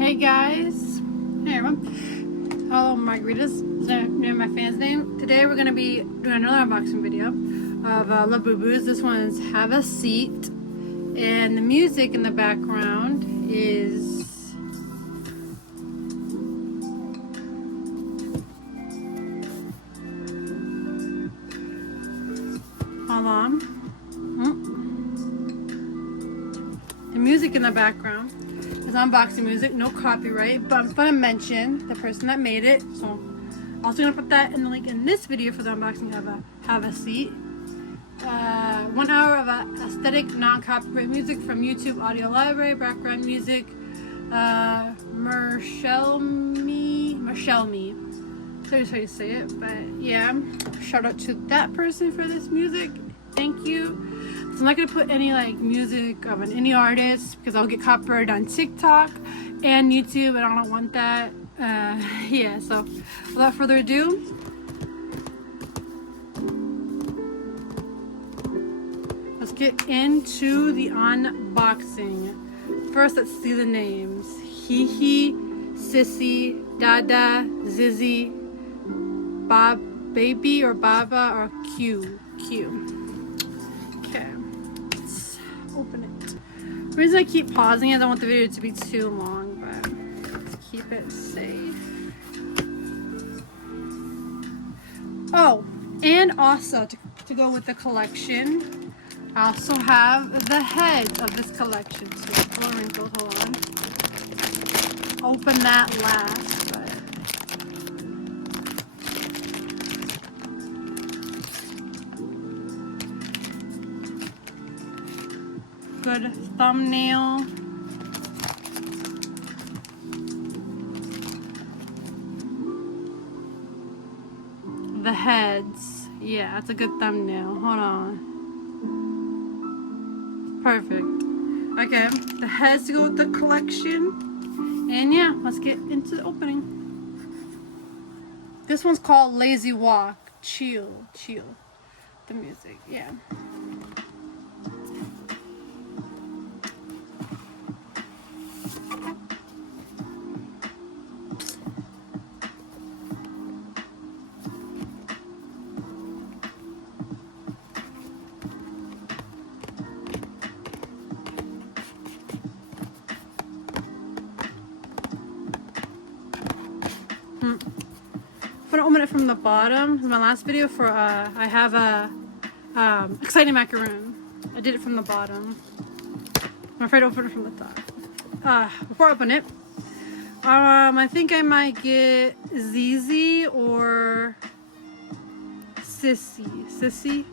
Hey guys, hey everyone. Hello Margaritas, is that my fan's name? Today we're going to be doing another unboxing video of Labubu's. This one's Have a Seat, and the music in the background is hold on. The music in the background is unboxing music, no copyright, but I'm gonna mention the person that made it. So I'm also gonna put that in the link in this video for the unboxing of Have a Seat. 1 hour of aesthetic non-copyright music from YouTube Audio Library, background music, Marshall Me. So that's how you say it, but yeah, shout out to that person for this music. Thank you. So I'm not gonna put any like music of an indie artist because I'll get copyrighted on TikTok and YouTube, and I don't want that. Yeah, so without further ado, let's get into the unboxing. First, let's see the names: Hee, Sissy, Dada, Zizzy, Bob, Baby, or Baba, or Q. Okay, let's open it. The reason I keep pausing is I don't want the video to be too long, but let's keep it safe. Oh, and also to go with the collection, I also have the heads of this collection. So full of wrinkles, hold on. Open that last, but good thumbnail. The heads. Yeah, that's a good thumbnail. Hold on. Perfect. Okay, the heads to go with the collection. And yeah, let's get into the opening. This one's called Lazy Walk. Chill. The music, yeah. I'm gonna open it from the bottom. This is my last video for I have a exciting macaroon. I did it from the bottom. I'm afraid to open it from the top. Before I open it, I think I might get ZZ or Sissy.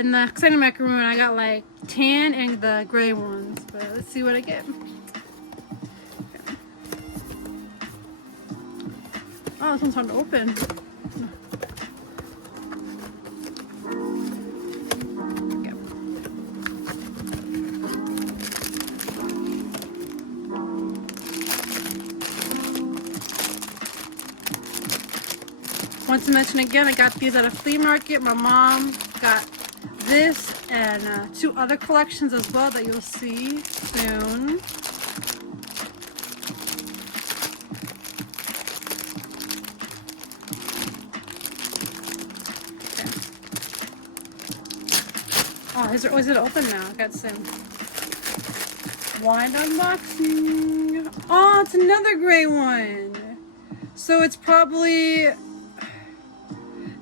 In the exciting macaroon, I got like tan and the gray ones. But let's see what I get. Oh, this one's hard to open. Okay. Want to mention again, I got these at a flea market. My mom got this and 2 other collections as well that you'll see soon. Oh, is it open now? I got some wine unboxing. Oh, it's another gray one. So it's probably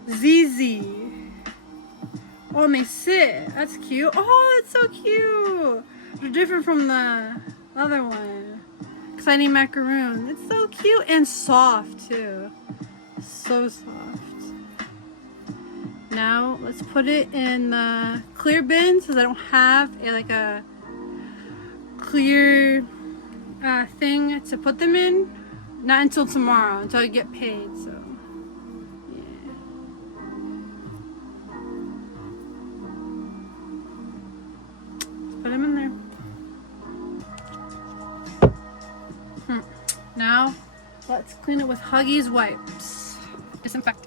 ZZ. Oh, and they sit. That's cute. Oh, that's so cute. They're different from the other one. Exciting macaroon. It's so cute and soft too. So soft. Now let's put it in the clear bin since I don't have a clear thing to put them in. Not until tomorrow, until I get paid. So yeah. Let's put them in there. Now let's clean it with Huggies wipes. Disinfecting.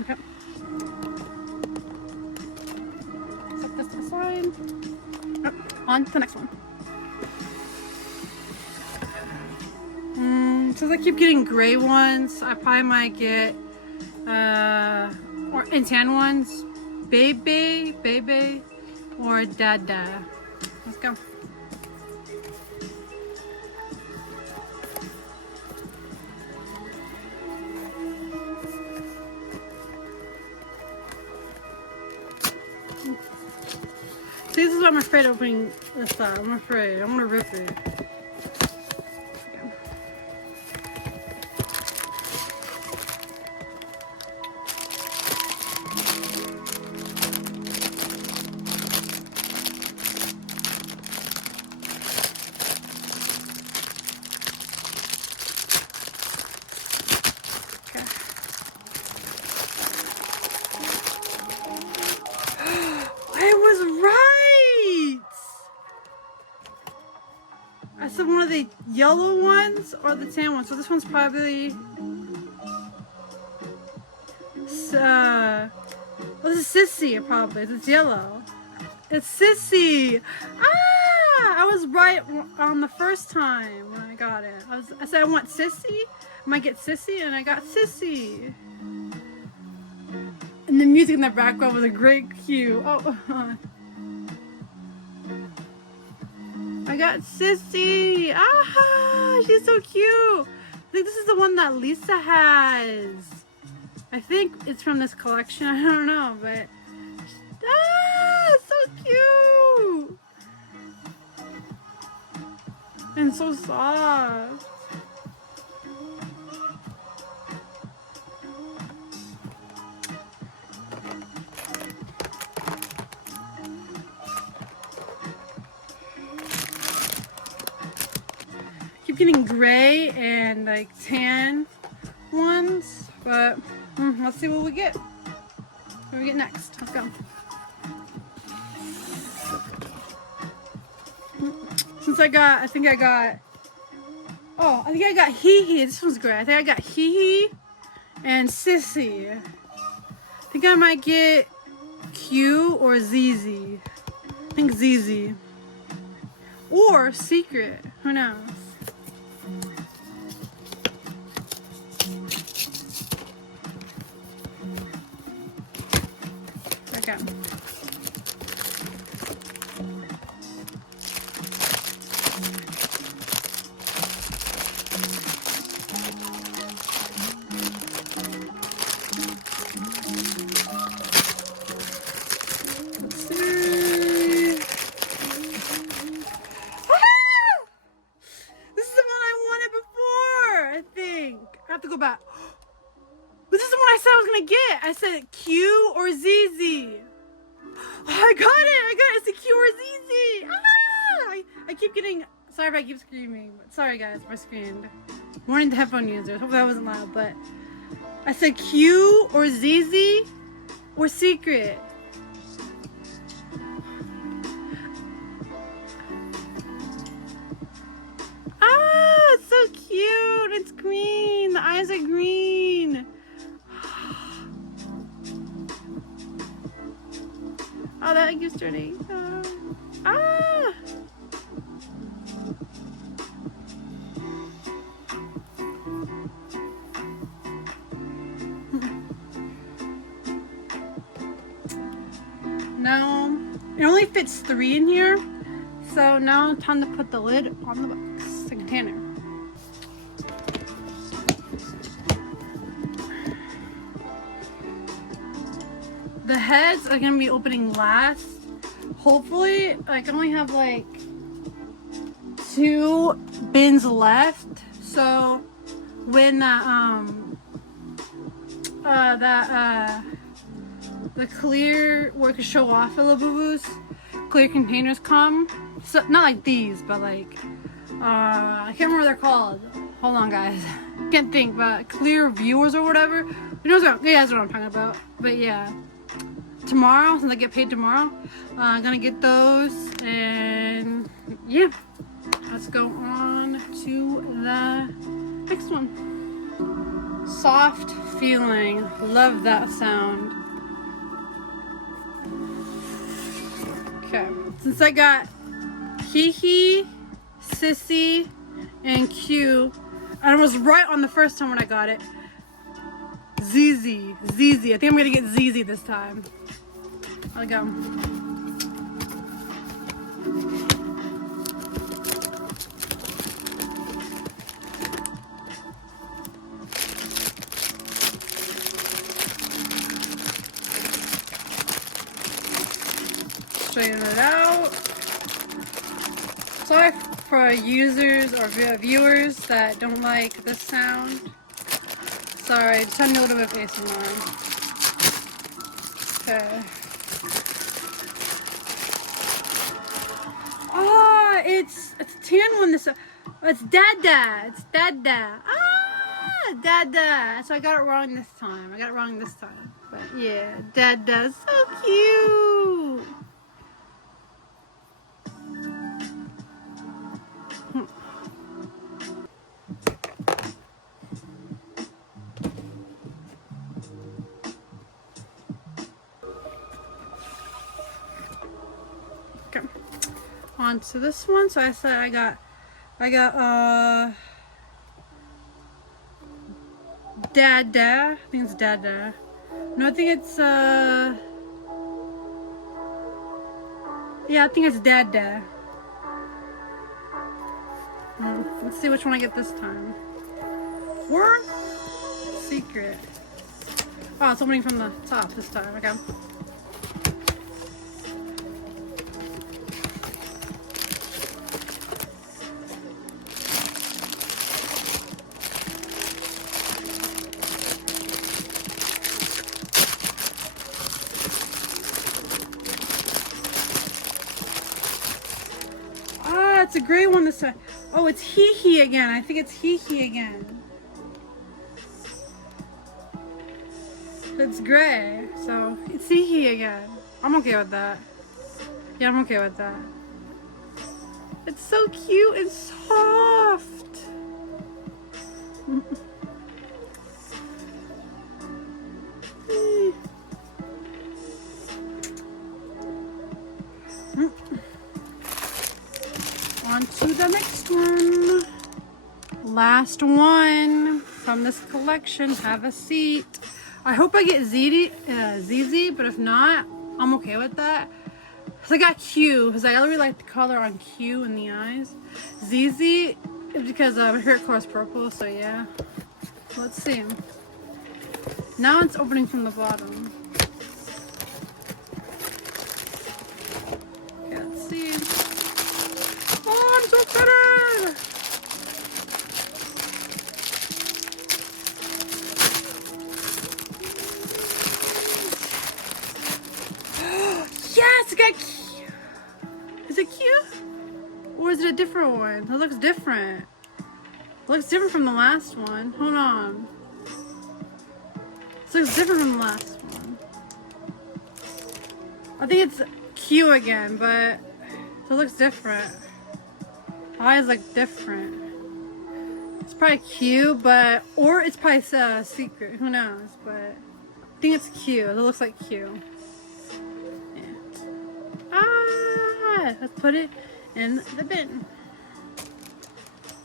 Okay. on to the next one. Since I keep getting gray ones, I probably might get or and tan ones, baby, or dada. Let's go. See, this is what I'm afraid of opening this up. I'm afraid. I want to rip it. I said one of the yellow ones or the tan ones. So this one's probably this is Sissy probably. It's yellow. It's Sissy. Ah, I was right on the first time when I got it. I said I want Sissy. I might get Sissy, and I got Sissy. And the music in the background was a great cue. Oh. I got Sissy. Ah, she's so cute. I think this is the one that Lisa has. I think it's from this collection. I don't know, but so cute and so soft. Getting gray and like tan ones, but let's see what we get. What do we get next? Let's go. Since I think I got Hee Hee. This one's great. I think I got Hee Hee and Sissy. I think I might get Q or ZZ. I think ZZ. Or Secret. Who knows? Okay. To go back. This is the one I said I was gonna get. I said Q or ZZ. Oh, I got it. It's a Q or ZZ. I keep getting. Sorry if I keep screaming. Sorry guys, I screamed. Warning to headphone users. Hope that wasn't loud, but I said Q or ZZ or Secret. It's so cute. It's green. The eyes are green. Oh, that keeps turning. Now, it only fits 3 in here. So now it's time to put the lid on the box, the container. The heads are gonna be opening last. Hopefully, I can only have like 2 bins left. So when the clear where it can show off the Labubus, clear containers come. So not like these, but like I can't remember what they're called. Hold on, guys. Can't think, but clear viewers or whatever. You guys know what I'm talking about. But yeah. Tomorrow, since I get paid tomorrow, I'm gonna get those, and yeah, let's go on to the next one. Soft feeling, love that sound. Okay, since I got Hee, Sissy, and Q. And I was right on the first time when I got it. ZZ. I think I'm gonna get ZZ this time. I'll go. Straighten it out. Sorry for users or viewers that don't like this sound. Sorry, just having a little bit of ASMR. Okay. Oh, it's a tan one. It's Dada. It's Dada. Ah, Dada. So I got it wrong this time. But yeah, Dada, so cute. Okay. On to this one. So I said I got Dada. I think it's Dada. No, I think it's yeah, I think it's Dada. Let's see which one I get this time. Or secret. Oh, it's opening from the top this time. Okay. It's a gray one this time. Oh, it's Hee again. I think it's Hee again. It's gray, so it's Hee again. I'm okay with that. Yeah, I'm okay with that. It's so cute and soft. On to the next one. Last one from this collection. Have a seat. I hope I get ZZ, but if not, I'm okay with that. Because I got Q, because I really like the color on Q in the eyes. ZZ is because my favorite color is purple, so yeah. Let's see. Now it's opening from the bottom. Okay, let's see. Oh, I'm so excited! Yes, it got cute. Is it cute? Or is it a different one? It looks different. It looks different from the last one. Hold on. This looks different from the last one. I think it's cute again, but it looks different. Eyes look different. It's probably cute, but or it's probably secret. Who knows? But I think it's cute. It looks like cute. Let's put it in the bin.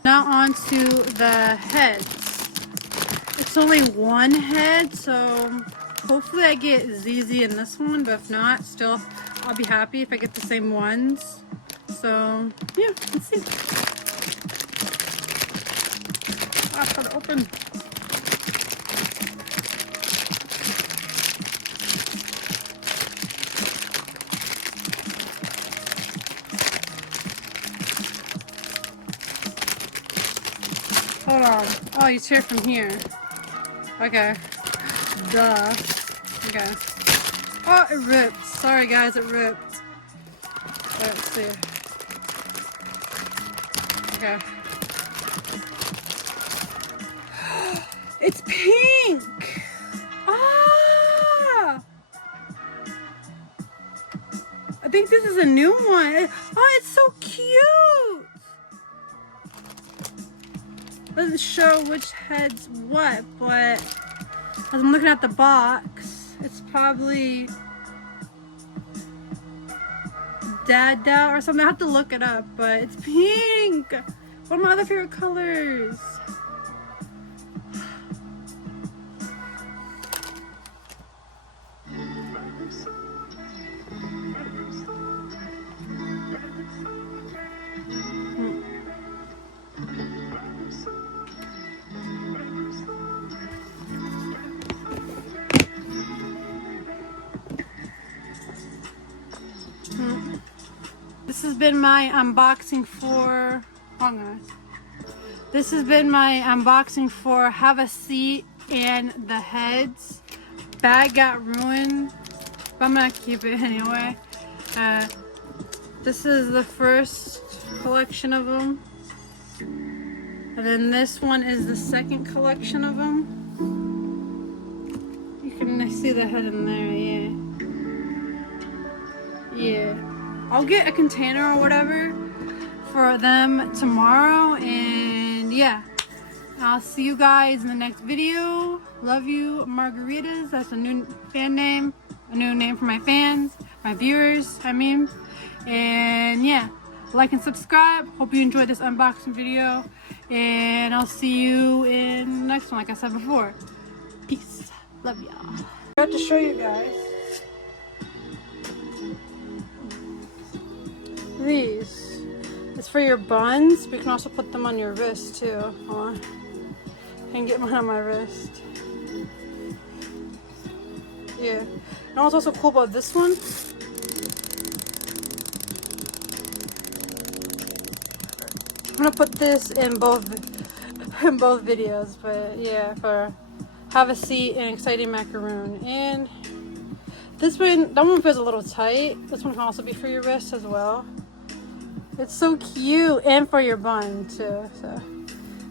Now on to the heads. It's only one head, so hopefully I get ZZ in this one, but if not, still I'll be happy if I get the same ones. So yeah, let's see. I got it open. Hold on. Oh, you tear from here. Okay. Duh. Okay. Oh, it ripped. Sorry, guys, it ripped. Let's see. Okay. It's pink! Ah! I think this is a new one. Oh, it's so cute! Doesn't show which head's what, but as I'm looking at the box, it's probably Dada or something. I have to look it up, but it's pink. One of my other favorite colors. This has been my unboxing for, This has been my unboxing for Have a Seat and the heads. Bag got ruined, but I'm gonna keep it anyway. This is the first collection of them. And then this one is the second collection of them. You can see the head in there, yeah. I'll get a container or whatever for them tomorrow, and yeah, I'll see you guys in the next video. Love you, Margaritas. That's a new fan name, a new name for my fans, my viewers, I mean. And yeah, like and subscribe. Hope you enjoyed this unboxing video, and I'll see you in the next one, like I said before. Peace. Love y'all. I have to show you guys these. It's for your buns, but you can also put them on your wrist too. Hold on. I can get mine on my wrist. Yeah. And what's also cool about this one? I'm gonna put this in both videos, but yeah, for Have a Seat and Exciting Macaroon. And this one, that one feels a little tight. This one can also be for your wrist as well. It's so cute, and for your bun too, so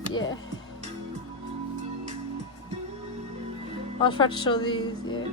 yeah. I'll try to show these, yeah.